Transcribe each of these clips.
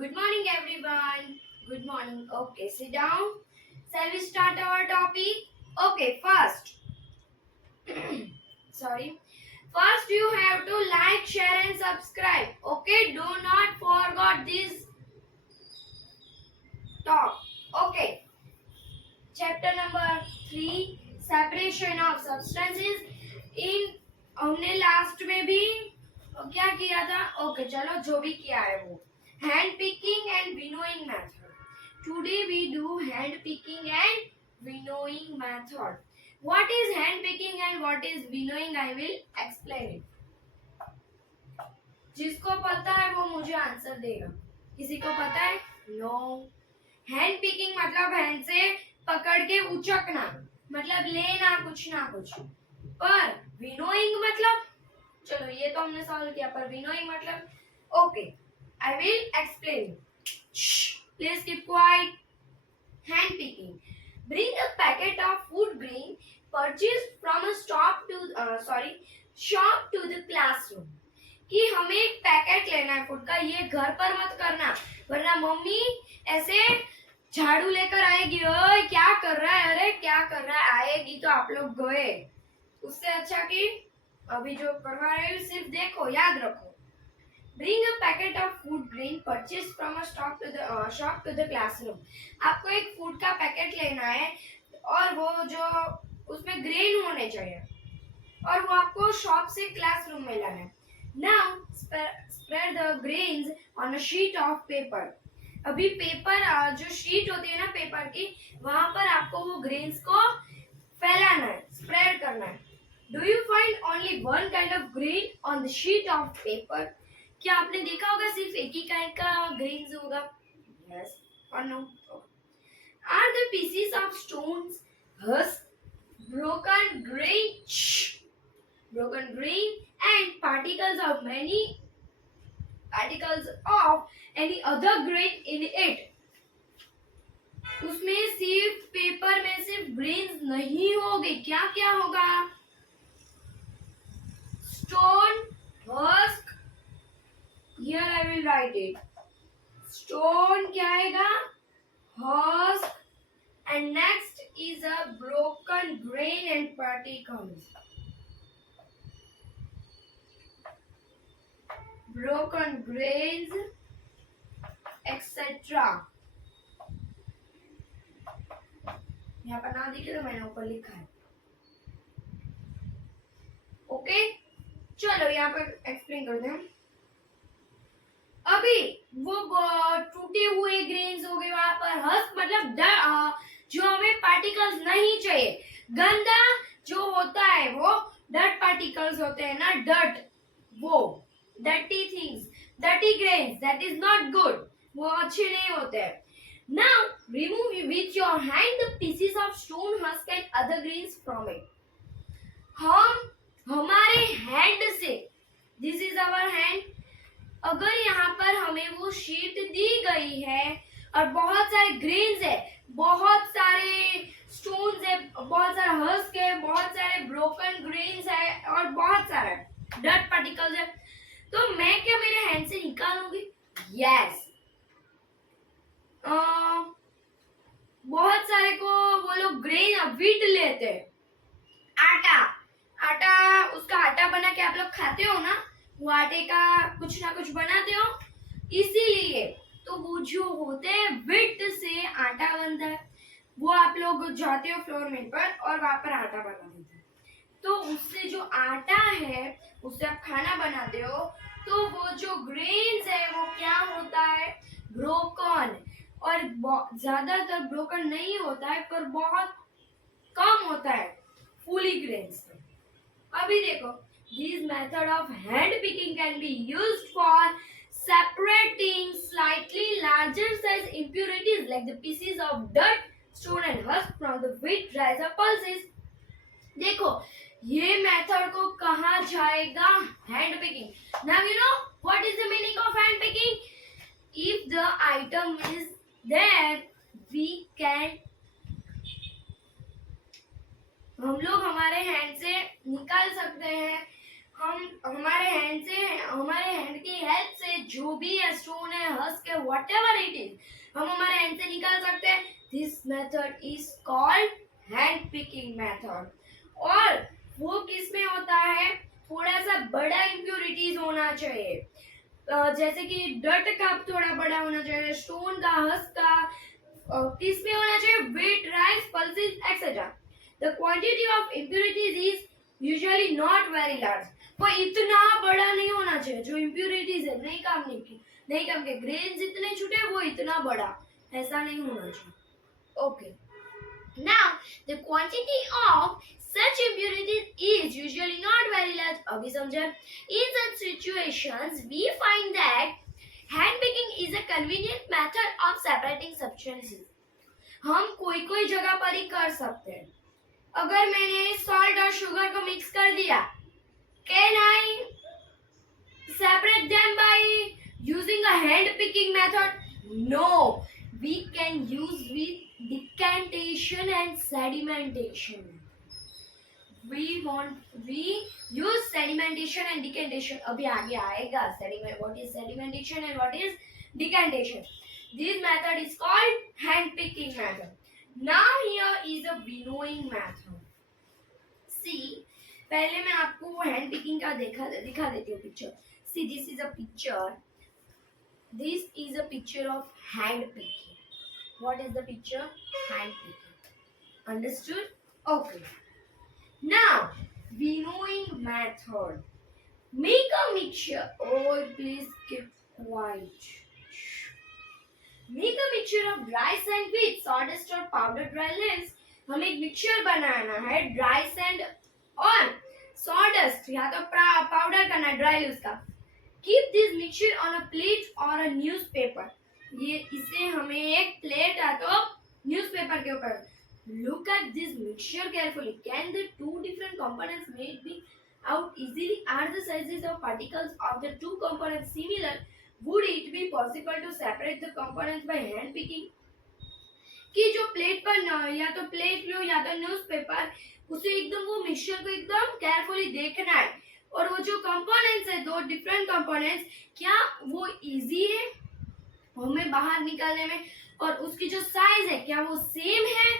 Good morning, everyone. Good morning. Okay, sit down. Shall we start our topic? Okay, first. Sorry. First, you have to like, share, and subscribe. Okay, do not forget this talk. Okay. Chapter number 3, separation of substances. In हमने last में भी क्या किया था? Okay, चलो जो भी किया है वो hand picking and winnowing method. Today we do hand picking and winnowing method. What is hand picking and what is winnowing? I will explain it. जिसको पता है वो मुझे आंसर देगा. किसी को पता है? No. हैंड पिकिंग मतलब हैंड से पकड़ के उचकना, मतलब लेना कुछ ना कुछ. पर विनोइंग मतलब, चलो ये तो हमने सॉल्व किया, पर विनोइंग मतलब okay, I will explain. Please keep quiet. Hand picking. Bring a packet of food grain purchased from a shop to the classroom. कि हमें एक पैकेट लेना है फूड का, ये घर पर मत करना वरना मम्मी ऐसे झाड़ू लेकर आएगी, ओए क्या कर रहा है, अरे क्या कर रहा है, आएगी तो आप लोग गए. उससे अच्छा कि अभी जो करवा रहे हो सिर्फ देखो, याद रखो. Bring a packet of food grain purchased from a shop to the classroom. आपको एक फूड का पैकेट लेना है और वो जो उसमें ग्रेन होने चाहिए और वो आपको शॉप से क्लासरूम में लाना है. Now spread the grains on a sheet of paper. अभी पेपर जो शीट होती है ना पेपर की, वहां पर आपको वो ग्रेन्स को फैलाना है, स्प्रेड करना है. Do you find only one kind of grain on the sheet of paper? क्या आपने देखा होगा सिर्फ एक ही काइंड का ग्रेन्स होगा? यस और no? Are the pieces of stones, husk, broken grain and particles of any other grain in it. उसमें सिर्फ पेपर में सिर्फ ग्रेन्स नहीं होंगे, क्या क्या होगा? Stone, husk, here I will write it. Stone क्या आएगा? Husk, and next is a broken grain and particles. Broken grains, etc. यहाँ पर ना दिखे तो मैंने ऊपर लिखा है. ओके, चलो यहाँ पर एक्सप्लेन करते हैं. अभी वो टूटे हुए ग्रेन्स हो गए, वहां पर हस्क मतलब जो हमें पार्टिकल्स नहीं चाहिए, गंदा जो होता है वो डर्ट पार्टिकल्स होते हैं ना, डर्ट, वो dirty things, dirty grains, that is not good, वो अच्छे नहीं होते हैं. Now remove with your hand the pieces of stone, husk and other grains from it. हम हमारे हैंड से, this is our hand, अगर यहाँ पर हमें वो शीट दी गई है और बहुत सारे ग्रेन्स है, बहुत सारे स्टोन्स है, बहुत सारा हस्क है, बहुत सारे ब्रोकन ग्रेन्स है और बहुत सारे डर्ट पार्टिकल्स है, तो मैं क्या मेरे हैंड से निकालूंगी? यस. बहुत सारे को वो लोग ग्रेन व्हीट लेते हैं, आटा, उसका आटा बना के आप लोग खाते हो ना, वो आटे का कुछ ना कुछ बनाते हो, इसीलिए तो वो जो होते हैं व्हीट से आटा बनता है, वो आप लोग जाते हो फ्लोर मिल पर और वहां पर आटा बना देते हैं. तो उससे जो आटा है उससे आप खाना बनाते हो, तो वो जो ग्रेन्स है वो क्या होता है? ब्रोकन. और ज्यादातर ब्रोकन नहीं होता है, पर बहुत कम होता है फुली ग्रेन्स. अभी देखो, this method of hand picking can be used for separating slightly larger size impurities like the pieces of dirt, stone and husk from the wheat, rice or pulses. देखो ये मेथड को कहा जाएगा? Hand picking. Now you know what is the meaning of hand picking? If the item is there we can, हम लोग हमारे hand से निकाल सकते हैं, हम हमारे हैंड की हेल्प से जो भी स्टोन है, हस्क है, व्हाटएवर इट इज, हम हमारे हैंड से निकाल सकते हैं. This method is called hand picking method. और वो किस में होता है, थोड़ा सा बड़ा इम्प्योरिटीज होना चाहिए. जैसे कि डट का थोड़ा बड़ा होना चाहिए, स्टोन का, हस्क का, किस में होना चाहिए, wheat, rice, pulses etcetera. The quantity of impurities is usually not very large. वो इतना बड़ा नहीं होना चाहिए. जो इम्प्योरिटीज है, नहीं काम के ग्रेन्स इतने छोटे, वो इतना बड़ा, ऐसा नहीं होना चाहिए. Okay. Now, the quantity of such impurities is usually not very large. अभी समझा? In such situations, we find that hand picking is a convenient method of separating substances. हम कोई जगह पर ही कर सकते हैं. अगर मैंने सॉल्ट और शुगर को मिक्स कर दिया, can I separate them by using a hand picking method? No, we can use with decantation and sedimentation. We use sedimentation and decantation. अभी आगे आएगा what is sedimentation and what is decantation. This method is called hand picking method. Now here is a winnowing method. See, पहले मैं आपको वो hand picking का दिखा देती हूँ picture. See, this is a picture. This is a picture of hand picking. What is the picture? Hand picking. Understood? Okay. Now, winnowing method. Make a mixture. Oh, please keep quiet. Make a mixture of dry sand with sawdust or powdered dry leaves. हमें एक mixture बनाना है dry sand और sawdust या तो powder करना है dry leaves का. Keep this mixture on a plate और अ न्यूज़पेपर. ये इसे हमें एक प्लेट या तो न्यूज़पेपर के ऊपर. Look at this mixture carefully. Can the two different components made be out easily? Are the sizes of particles of the two components similar? Would it be possible to separate the components by hand picking? कि जो plate पर या तो plate लो या तो newspaper, उसे एकदम वो मिक्सचर को एकदम केयरफुली देखना है. और वो जो कंपोनेंट्स है, दो डिफरेंट कंपोनेंट्स, क्या वो इजी है हमें बाहर निकालने में, और उसकी जो साइज है क्या वो सेम है,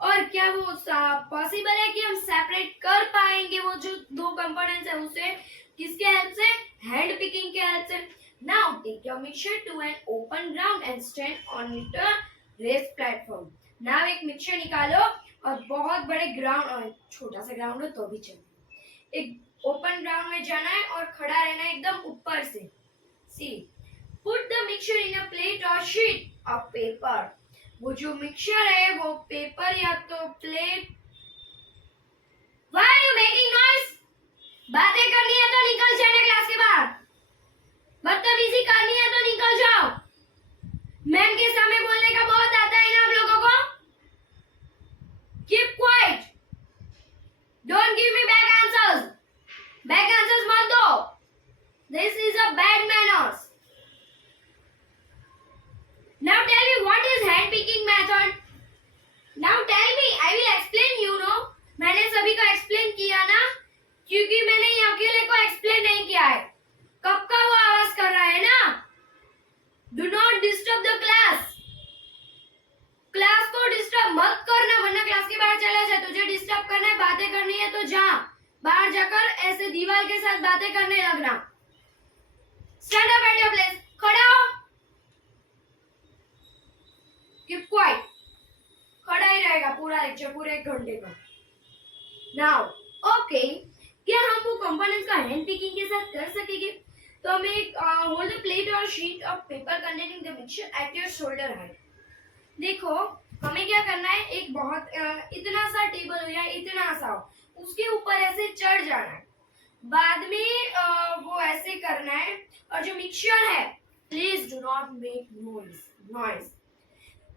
और क्या वो पॉसिबल है कि हम सेपरेट कर पाएंगे वो जो दो कंपोनेंट्स है उसे किसके हेल्प से, हैंड पिकिंग के हेल्प से. Now take your mixture to an open ground and stand on it a raised platform. Now एक मिक्सचर निकालो और बहुत बड़े ग्राउंड, छोटा सा ग्राउंड हो तो भी चले, एक ओपन ग्राउंड में जाना है और खड़ा रहना है एकदम ऊपर से. See, put the mixture in a plate और शीट ऑफ पेपर. वो जो मिक्सचर है वो पेपर या तो plate. Why are you making noise? बातें करनी है तो निकल जाना क्लास के बाहर. बदतमीजी करनी है तो निकल जाओ. मैम के सामने बोलने का बहुत आता है ना आप लोगों को. Keep quiet. Don't give me back answers. Back answers मत दो. This is a bad manners. Now tell me what is hand picking method. Now tell me, I will explain you know. मैंने सभी को एक्सप्लेन किया ना, क्योंकि मैंने ये अकेले को एक्सप्लेन नहीं किया है. कब का वो आवाज कर रहा है ना. Do not disturb the class. Class को डिस्टर्ब मत करना वरना क्लास के बाहर चला जाए. तुझे डिस्टर्ब करना है, बातें करनी है तो जा बाहर जाकर ऐसे दीवार के साथ बातें करने लगना. Stand up at your place. खड़ा हो. Keep quiet. खड़ा ही रहेगा पूरा लेक्चर, पूरे 1 घंटे का. नाउ ओके, क्या हम वो कंपोनेंट्स का हैंड पिकिंग के साथ कर सकेंगे? तो हमें एक होल्ड द प्लेट और sheet of paper containing the mixture at your shoulder height. देखो हमें क्या करना है, एक बहुत इतना सा टेबल हो या इतना सा हो, उसके ऊपर ऐसे चढ़ जाना है. बाद में वो ऐसे करना है. और जो मिक्सचर है, please do not make noise.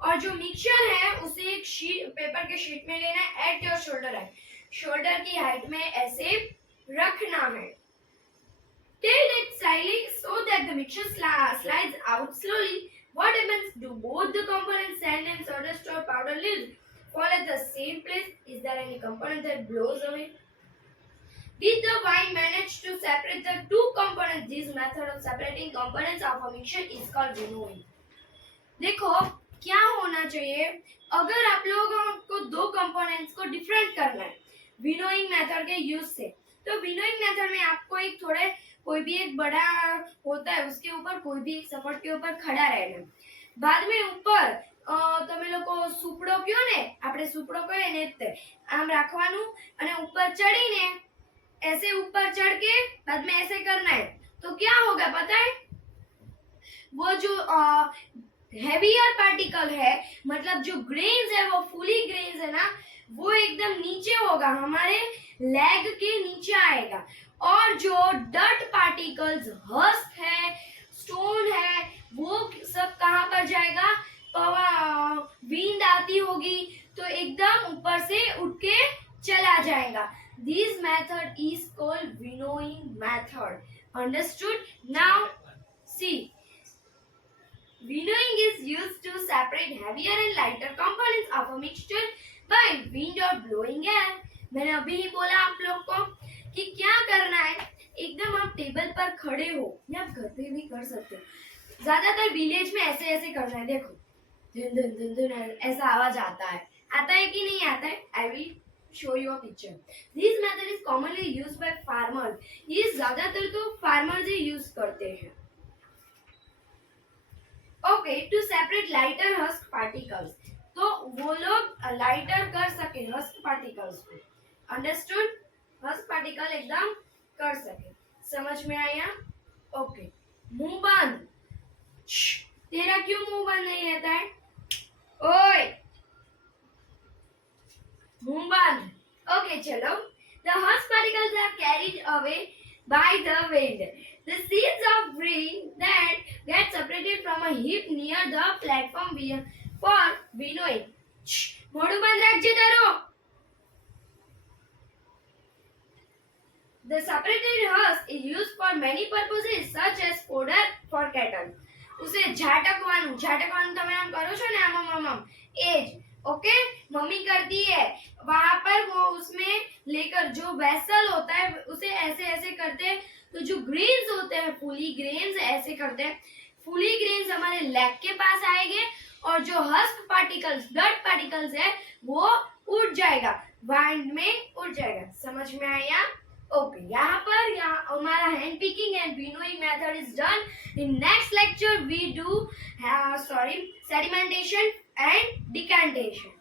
और जो मिक्सचर है उसे एक शीट, पेपर के शीट में लेना है at your shoulder height. Shoulder की हाइट में ऐसे रखना है. Tilt it slightly so that the mixture slides out slowly. What happens? Do both the components, sand and sawdust or powder leaves, fall at the same place? Is there any component that blows away? Did the vine manage to separate the two components? This method of separating components of a mixture is called winnowing. देखो क्या होना चाहिए अगर आप लोगों को दो components को डिफरेंट करना है विनोइंग मेथड के यूज से, तो विनोइंग मेथड में आपको एक थोड़े कोई भी एक बड़ा होता है उसके ऊपर कोई भी एक सपोर्ट के ऊपर खड़ा रहना, बाद में ऊपर તમે લોકો સુપડો કયો ને આપણે સુપડો કહીએ ને તે આમ રાખવાનું અને ઉપર ચડીને ऐसे ऊपर चढ़ के बाद में ऐसे करना है, तो क्या होगा पता है? वो जो हेवियर पार्टिकल है मतलब जो ग्रेन्स है वो फुली ग्रेन्स है ना वो एकदम नीचे होगा, हमारे लेग के नीचे आएगा, और जो डर्ट पार्टिकल्स हस्क है स्टोन है वो सब कहाँ पर जाएगा? विंड आती होगी तो एकदम ऊपर से उठ के चला जाएगा. This method is called winnowing method. Understood? Now see, winnowing is used to separate heavier and lighter components of a mixture by wind or blowing air. मैंने अभी ही बोला आप लोग को कि क्या करना है. एकदम आप टेबल पर खड़े हो या आप घर पे भी कर सकते हो, ज्यादातर विलेज में ऐसे ऐसे करना है. देखो धुन धुन धुन धुन ऐसा आवाज आता है कि नहीं आता है? I will show you a picture. This method is commonly used by farmers. ये ज्यादातर तो farmers ही use करते हैं. Okay, to separate lighter husk particles. तो वो लोग lighter कर सके husk particles को. Understood? Husk particle एकदम कर सके. समझ में आया? Okay. मुंह बंद. तेरा क्यों मुंह बंद नहीं रहता है? ओए Mumbai. Okay, chalo. The husk particles are carried away by the wind. The seeds of grain that get separated from a heap near the platform for winnowing. મોઢું બંધ રાખજે તારો. The separated husk is used for many purposes such as fodder for cattle. उसे झाटकવાનું તમે આમ કરો છો ને આમ એજ ओके मम्मी करती है वहां पर वो उसमें लेकर जो वेसल होता है उसे ऐसे ऐसे करते हैं, तो जो ग्रेन्स होते हैं फुली ग्रेन्स ऐसे करते हैं, फुली ग्रेन्स हमारे लेग के पास आएंगे और जो हस्क पार्टिकल्स डर्ट पार्टिकल्स है वो उड़ जाएगा, वाइंड में उड़ जाएगा. समझ में आया? ओके यहाँ पर हमारा hand picking and winnowing method is done. In next lecture we do sedimentation and decantation.